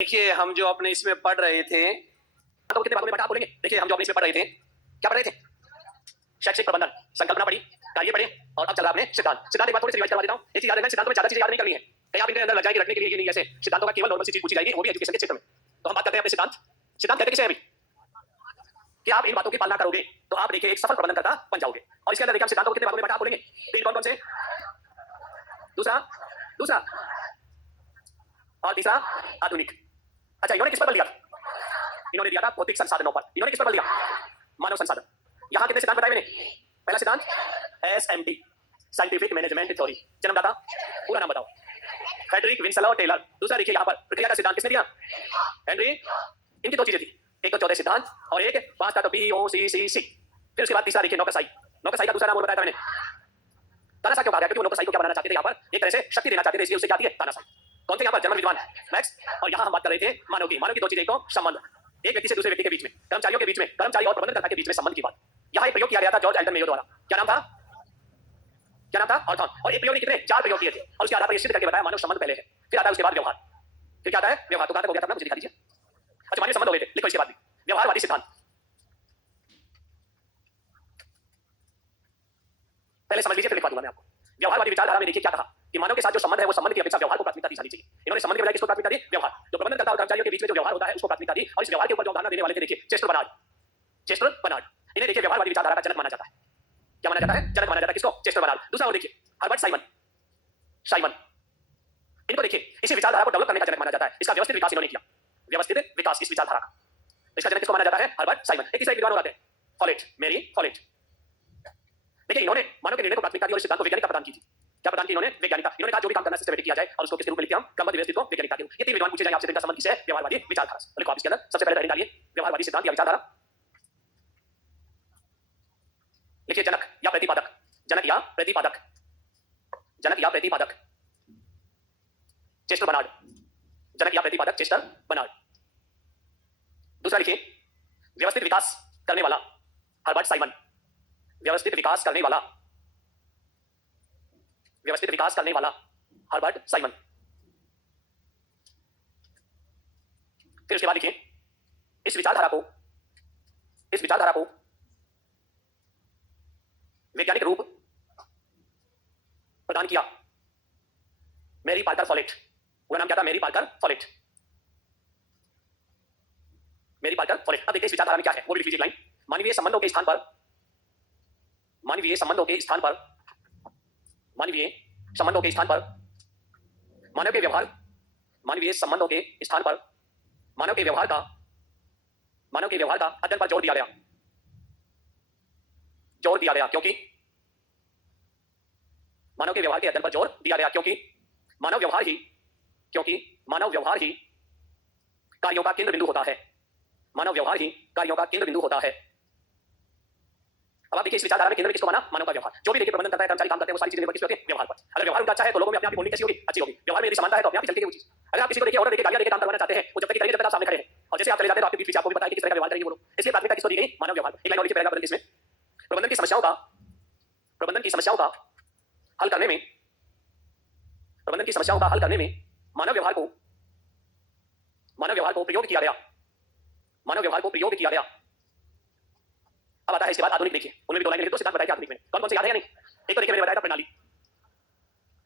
देखिए हम जो अपने इसमें पढ़ रहे थे तो कितने भागों में बटा आप बोलेंगे। देखिए हम जो अपने इसमें पढ़ रहे थे क्या पढ़ रहे थे? शैक्षिक प्रबंधन, संकल्पना पढ़ी, कार्य पढ़े और अब चल रहा आपने सिद्धांत। सिद्धांत एक बार थोड़ी सी रिवाइज करवा देता हूं। एक चीज याद रखना, सिद्धांतों में ज्यादा चीजें याद नहीं करनी है। कहीं आप इनके अंदर लग जाएंगे रटने के लिए, ये नहीं जैसे सिद्धांतों का केवल नॉर्मल सी चीज पूछी जाएगी वो भी एजुकेशन के क्षेत्र में। तो हम बात करते हैं अपने सिद्धांत। सिद्धांत कहते किसे हैं अभी कि आप इन बातों की पालना करोगे तो आप देखिए एक सफल प्रबंधनकर्ता बन जाओगे। और इसके अंदर देखिए हम सिद्धांतों को कितने भागों में बटा आप बोलेंगे। तीन कौन कौन से? दूसरा दूसरा और तीसरा आधुनिक। अच्छा इन्होंने किस पर बल दिया? इन्होंने दिया था भौतिक संसाधनों पर। इन्होंने किस पर बल दिया? मानव संसाधन। यहां कितने सिद्धांत बताए मैंने? पहला सिद्धांत एसएमटी, साइंटिफिक मैनेजमेंट थ्योरी। जन्मदाता पूरा नाम बताओ। Frederick Winslow Taylor. दूसरा देखिए यहां पर प्रक्रिया का सिद्धांत किसने दिया? हेनरी। इनकी दो चीजें थी, एक तो 14 सिद्धांत और एक 5 का तो POCCC। फिर उसके बाद तीसरा देखिए नौकरशाही। नौकरशाही का दूसरा नाम और बताया था मैंने, तानाशाह। क्यों कहा गया? क्योंकि वो नौकरशाही को क्या बनाना चाहते थे, यहां पर एक तरह से शक्ति देना चाहते थे, इसलिए उससे क्या दिए? तानाशाही। कौन थे यहां पर? जर्मन विद्वान मैक्स। और यहां हम बात कर रहे थे मानव की। मानव की दो चीजें, एक तो संबंध, एक व्यक्ति से दूसरे व्यक्ति के बीच में, कर्मचारियों के बीच में, कर्मचारी और प्रबंधनकर्ता के बीच में संबंध की बात। यहां एक प्रयोग किया गया था जॉर्ज एल्टन मेयो द्वारा। क्या नाम था? क्या नाम था? ऑर्थॉन। और एक प्रयोग ने कितने? 4 प्रयोग किए थे और उसके आधार पर सिद्ध करके बताया मानव संबंध पहले है, फिर आता है उसके बाद व्यवहार, फिर क्या आता है? व्यवहार। तो कहां तक हो गया था अपना, मुझे दिखा दीजिए। अच्छा मानव संबंध हो गए थे, लिखो इसके बाद भी व्यवहारवादी सिद्धांत। पहले समझ लीजिए फिर लिखवा दूंगा मैं आपको। व्यवहारवादी विचारधारा में देखिए क्या कहा कि मानव के साथ जो संबंध है वो संबंध की अपेक्षा व्यवहार को प्राथमिकता दी जानी चाहिए। इन्होंने संबंध के बजाय किसको प्राथमिकता दी? व्यवहार। जो प्रबंधनकर्ता और कर्मचारियों के बीच में जो व्यवहार होता है उसको प्राथमिकता दी। और इस व्यवहार के ऊपर जो धारणा देने वाले थे देखिए चेस्टर बर्नार्ड। चेस्टर बर्नार्ड इन्हें देखिए व्यवहारवादी विचारधारा का जनक माना जाता है। क्या माना जाता है? जनक माना जाता है। किसको? Chester Barnard. दूसरा और देखिए हर्बर्ट साइमन। साइमन इनको देखिए इसी विचारधारा को डेवलप करने का जनक माना जाता है। इसका व्यवस्थित विकास इन्होंने किया, व्यवस्थित विकास इस विचारधारा का। इसका जनक किसको माना जाता है? Herbert Simon. एक तीसरा विद्वान होते हैं फॉलेट, मेरी फॉलेट। देखिए इन्होंने मानव के निर्णय को प्राथमिकता दी और सिद्धांत को वैज्ञानिकता प्रदान की थी। क्या प्रदान की इन्होंने? वैज्ञानिकता। इन्होंने कहा जो भी काम करना सिस्टमैटिक किया जाए और उसको किसके रूप में लिखते हैं हम? क्रमबद्ध व्यवस्थित को वैज्ञानिकता के रूप। ये तीन विद्वान पूछे जाए आपसे, इनका संबंध किससे है? व्यवहारवादी विचारधारा से। लिखो आप इसके अंदर सबसे पहले हेडिंग डालिए व्यवहारवादी सिद्धांत या विचारधारा। लिखिए जनक या प्रतिपादक। जनक या प्रतिपादक। जनक या प्रतिपादक चेस्टर बर्नार्ड। जनक या प्रतिपादक चेस्टर बर्नार्ड। दूसरा लिखिए व्यवस्थित विकास करने वाला हर्बर्ट साइमन। व्यवस्थित विकास करने वाला, व्यवस्थित विकास करने वाला हर्बर्ट साइमन। फिर उसके बाद लिखिए इस विचारधारा को, इस विचारधारा को वैज्ञानिक रूप प्रदान किया मैरी पार्कर फॉलेट। पूरा नाम क्या था? Mary Parker Follett. Mary Parker Follett. अब देखते हैं इस विचारधारा में क्या है, वो भी लिख लीजिए लाइन। मानवीय संबंधों के स्थान पर, मानवीय संबंधों के स्थान पर, मानवीय संबंधों के स्थान पर मानव के व्यवहार, मानवीय संबंधों के स्थान पर मानव के व्यवहार का, मानव के व्यवहार का अध्ययन पर जोर दिया गया। जोर दिया गया क्योंकि मानव के व्यवहार के अध्ययन पर जोर दिया गया क्योंकि मानव व्यवहार ही, क्योंकि मानव व्यवहार ही कार्यों का केंद्र बिंदु होता है। मानव व्यवहार ही कार्यों का केंद्र बिंदु होता है। अब आप देखिए इस विचारधारा में केंद्र किसको माना? मानव का व्यवहार। जो भी देखिए प्रबंधन करता है, कर्मचारी काम करते हैं, वो सारी चीजें किस पे होती है? व्यवहार पर। अगर व्यवहार उनका अच्छा है तो लोगों में अपने आप बोलनी कैसी होगी? अच्छी होगी। व्यवहार में यदि समानता है तो अपने आप ही चलती है वो चीज। अगर आप किसी को देखिए ऑर्डर देके गालियां देके काम करवाना चाहते हैं, वो जब तक करेंगे जब तक आप सामने खड़े हैं, और जैसे आप चले जाते हैं तो आपके बीच आपको भी पता है कि किस तरह का व्यवहार करेंगे वो लोग। इसलिए प्राथमिकता किसको दी गई? मानव व्यवहार। एक लाइन और लिखिए पैराग्राफ बदल के इसमें। प्रबंधन की समस्याओं का, प्रबंधन की समस्याओं का हल करने में, प्रबंधन की समस्याओं का हल करने में मानव व्यवहार को, मानव व्यवहार को प्रयोग किया गया। मानव व्यवहार को प्रयोग किया गया। अब आता है इसके बाद आधुनिक। देखिए उनमें भी दो लाइन लिखे, तो सिद्धांत बताए थे आधुनिक में। कौन कौन से याद है या नहीं? एक तो देखिए मैंने बताया था प्रणाली।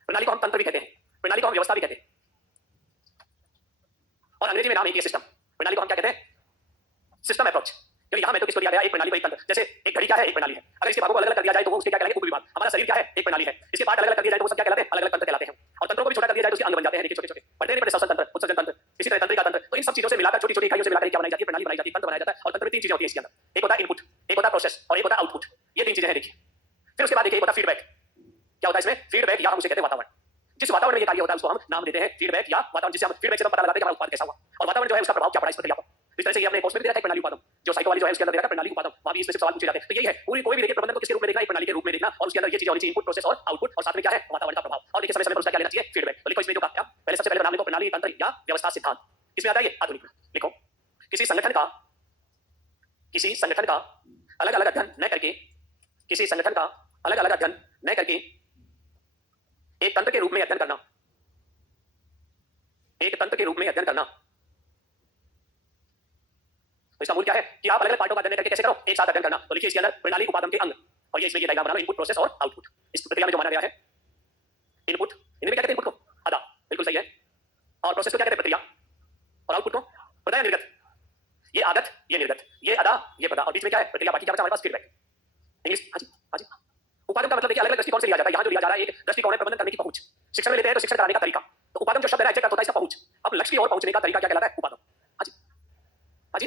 प्रणाली को हम तंत्र भी कहते हैं, प्रणाली को हम व्यवस्था भी कहते हैं, और अंग्रेजी में नाम एक ही है सिस्टम। प्रणाली को हम क्या कहते हैं? System approach. क्योंकि यहां मैं तो किसको दिया गया? एक प्रणाली को एक तंत्र। जैसे एक घड़ी क्या है? एक प्रणाली है। अगर इसके भागों को अलग अलग कर दिया जाए तो वो उसके क्या कहलाएंगे? उपविभाग। हमारा शरीर क्या है? एक प्रणाली है। इसके पार्ट अलग अलग कर दिए जाए तो वो सब क्या कहलाते हैं? अलग अलग तंत्र कहलाते हैं। और तंत्रों को भी छोटा कर दिया जाए तो उसके अंग बन जाते हैं, देखिए छोटे छोटे। पढ़ते नहीं पढ़ते? श्वसन तंत्र, उत्सर्जन तंत्र, इसी तरह तंत्रिका तंत्र। तो इन सब चीजों से मिलाकर छोटी छोटी इकाइयों से मिलाकर क्या बनाई जाती है? प्रणाली बनाई जाती है, तंत्र बनाया जाता है। और तंत्र में तीन चीजें होती है इसके अंदर। एक होता है इनपुट, एक होता है प्रोसेस और एक होता है आउटपुट। ये तीन चीजें हैं देखिए। फिर उसके बाद देखिए एक होता है फीडबैक। क्या होता है इसमें? फीडबैक या हम उसे कहते हैं वातावरण। जिस वातावरण में ये कार्य होता है उसको हम नाम देते हैं फीडबैक या वातावरण, जिससे हम फीडबैक से हम पता लगाते हैं कि हमारा उत्पाद कैसा हुआ और वातावरण जो है उसका प्रभाव क्या पड़ा इस प्रक्रिया पर। इस तरह से ये अपने कोर्स में भी दिया था प्रणाली उत्पादन, जो साइको वाली जो है उसके अंदर दिया था प्रणाली उत्पादन। वहां भी इसमें से सवाल पूछे जाते हैं। तो यही है पूरी, कोई भी देखिए प्रबंधन को किसके रूप में देखना? एक प्रणाली के रूप में देखना, और उसके अंदर ये चीजें होनी चाहिए इनपुट, प्रोसेस और आउटपुट, और साथ में क्या है? वातावरण का प्रभाव। और देखिए समय समय पर उसका क्या लेना चाहिए? फीडबैक। तो लिखो इसमें जो कहा, पहले सबसे पहले नाम लिखो प्रणाली, तंत्र या व्यवस्था सिद्धांत। किसमें आता है ये? आधुनिक में। लिखो किसी संगठन का, किसी संगठन का अलग अलग अध्ययन न करके, किसी संगठन का अलग अलग अध्ययन न करके एक तंत्र के रूप में अध्ययन करना, एक तंत्र के रूप में अध्ययन करना, तो इसका मूल क्या है कि आप अलग अलग पार्टों का अध्ययन करके कैसे करो, एक साथ अध्ययन करना। तो लिखिए इसके अंदर प्रणाली उपागम के अंग, और ये इसमें ये डायग्राम बना लो, इनपुट प्रोसेस और आउटपुट। इस प्रक्रिया में जो माना गया है इनपुट, इनमें क्या कहते हैं इनपुट को? अदा, बिल्कुल सही है। और प्रोसेस को क्या कहते हैं? प्रक्रिया। और आउटपुट को पता है निर्गत, ये आगत ये निर्गत, ये अदा ये पदा, और बीच में क्या है? प्रक्रिया। बाकी क्या बचा हमारे पास? फीडबैक। इंग्लिश हाँ जी हाँ जी। उपागम का मतलब देखिए अलग अलग दृष्टिकोण से लिया जाता है। यहाँ जो लिया जा रहा है एक दृष्टिकोण है प्रबंधन करने की पहुंच। शिक्षण में लेते हैं तो शिक्षण कराने का तरीका। तो उपागम जो शब्द है एग्जैक्ट अर्थ होता है इसका पहुंच। अब लक्ष्य की ओर पहुंचने का तरीका क्या कहलाता है? उपागम। हाँ जी हाँ जी।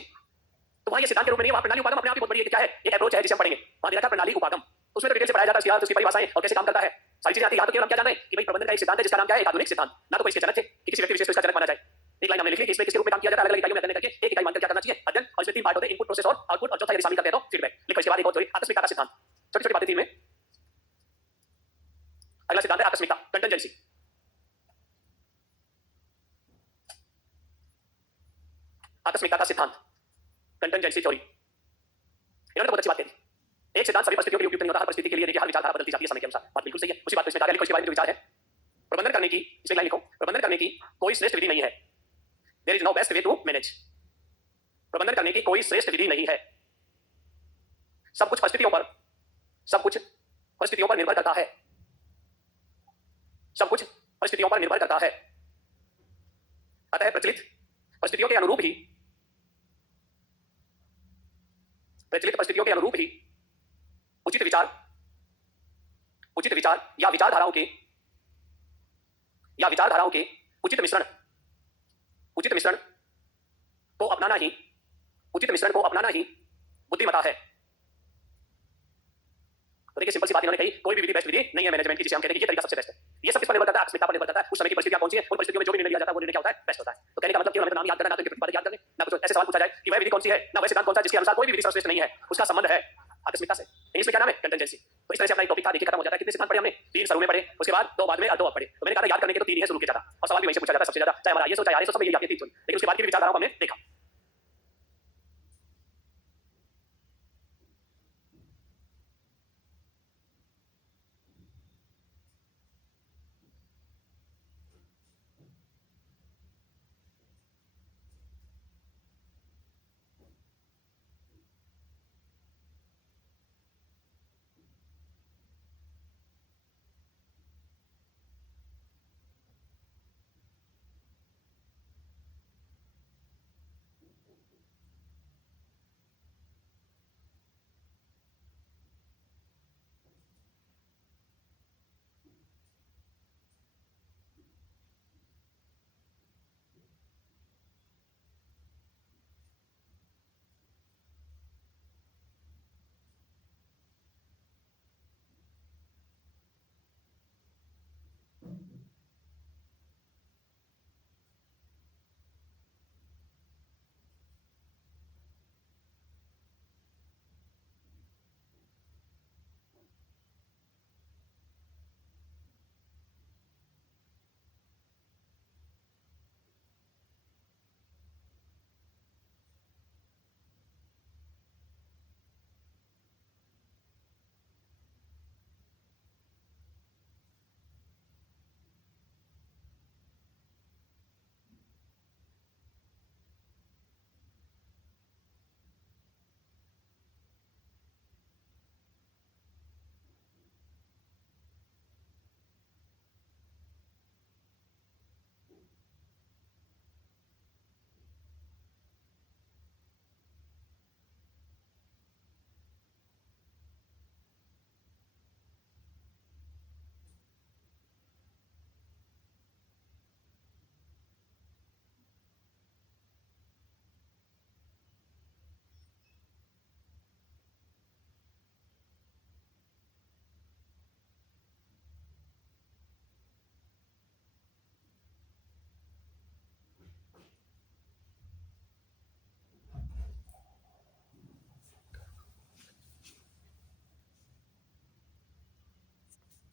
तो वहाँ ये सिद्धांत के रूप में नहीं है, वहाँ प्रणाली उपागम अपने आप ही बहुत बड़ी क्या है, एक अप्रोच है जिसे हम पढ़ेंगे। वहाँ दे रखा है प्रणाली उपागम, उसमें तो डिटेल से पढ़ाया जाता है उसकी परिभाषाएं और कैसे काम करता है, सारी चीजें आती है। यहाँ तो केवल हम क्या जान रहे हैं कि भाई प्रबंधन का एक सिद्धांत है जिसका नाम क्या है? एक आधुनिक सिद्धांत। ना तो कोई इसके जनक थे कि किसी व्यक्ति विशेष को इसका जनक माना जाए। एक लाइन हमने लिख ली कि इसमें किसके रूप में काम किया जाता है, अलग अलग इकाइयों में अध्ययन करके एक इकाई मानकर क्या करना चाहिए? अध्ययन। और इसमें तीन पार्ट होते हैं, इनपुट प्रोसेस और आउटपुट, और चौथा यदि शामिल करते हैं तो फीडबैक। लिखो इसके बाद एक और थोड़ी आकस्मिकता का सिद्धांत। छोटी छोटी बातें थी में। अगला सिद्धांत है आकस्मिकता, कंटिजेंसी। आकस्मिकता का सिद्धांत, कंटिजेंसी थ्योरी। इन्होंने बहुत अच्छी बात कही। एक सिद्धांत सभी परिस्थितियों के लिए उपयुक्त नहीं होता, हर परिस्थिति के लिए देखिए हर विचारधारा बदलती जाती है समय के अनुसार। बात बिल्कुल सही है। उसी बात को इसमें कहा, लिखो इसके बारे में जो विचार है, प्रबंधन करने की, इसमें लाइन लिखो, प्रबंधन करने की कोई श्रेष्ठ विधि नहीं है। There is no best way to manage. प्रबंधन करने की कोई श्रेष्ठ विधि नहीं है। सब कुछ परिस्थितियों पर, सब कुछ परिस्थितियों पर निर्भर करता है। सब कुछ परिस्थितियों पर निर्भर करता है। अतः प्रचलित परिस्थितियों के अनुरूप ही, प्रचलित परिस्थितियों के अनुरूप ही उचित विचार या विचारधाराओं के उचित मिश्रण को अपनाना ही बुद्धिमत्ता है। तो देखिए सिंपल सी बात इन्होंने कही, कोई भी विधि बेस्ट विधि नहीं है मैनेजमेंट की जिसे हम कहते हैं कि ये तरीका सबसे बेस्ट है। ये सब किस पर निर्भर करता है? आकस्मिकता पर निर्भर करता है। उस समय की परिस्थितियां कौन सी है, उन परिस्थितियों में जो भी निर्णय लिया जाता है वो निर्णय क्या होता है? बेस्ट होता है। तो कहने का मतलब केवल हमें नाम याद करना, ना तो इनके प्रतिपादक याद करने, ना कुछ ऐसे सवाल पूछा जाए कि वह विधि कौन सी है, ना वह सिद्धांत कौन सा जिसके अनुसार कोई भी विधि सर्वश्रेष्ठ नहीं है। उसका संबंध है आकस्मिकता से। इंग्लिश में क्या नाम है? कंटिजेंसी। तो इस तरह से अपना एक टॉपिक था, देखिए खत्म हो जाता है। कितने सिद्धांत पढ़े हमने? 3 शुरू में पढ़े, उसके बाद 2 बाद में और 2 अब पढ़े। तो मैंने कहा याद करने के तो 3 ही है शुरू के ज्यादा, और सवाल भी वहीं से पूछा जाता है सबसे ज्यादा, चाहे हमारा आईएएस हो चाहे आरएस हो, सब यही आपके 3 सुन। लेकिन उसके बाद की विचारधाराओं को हमने देखा।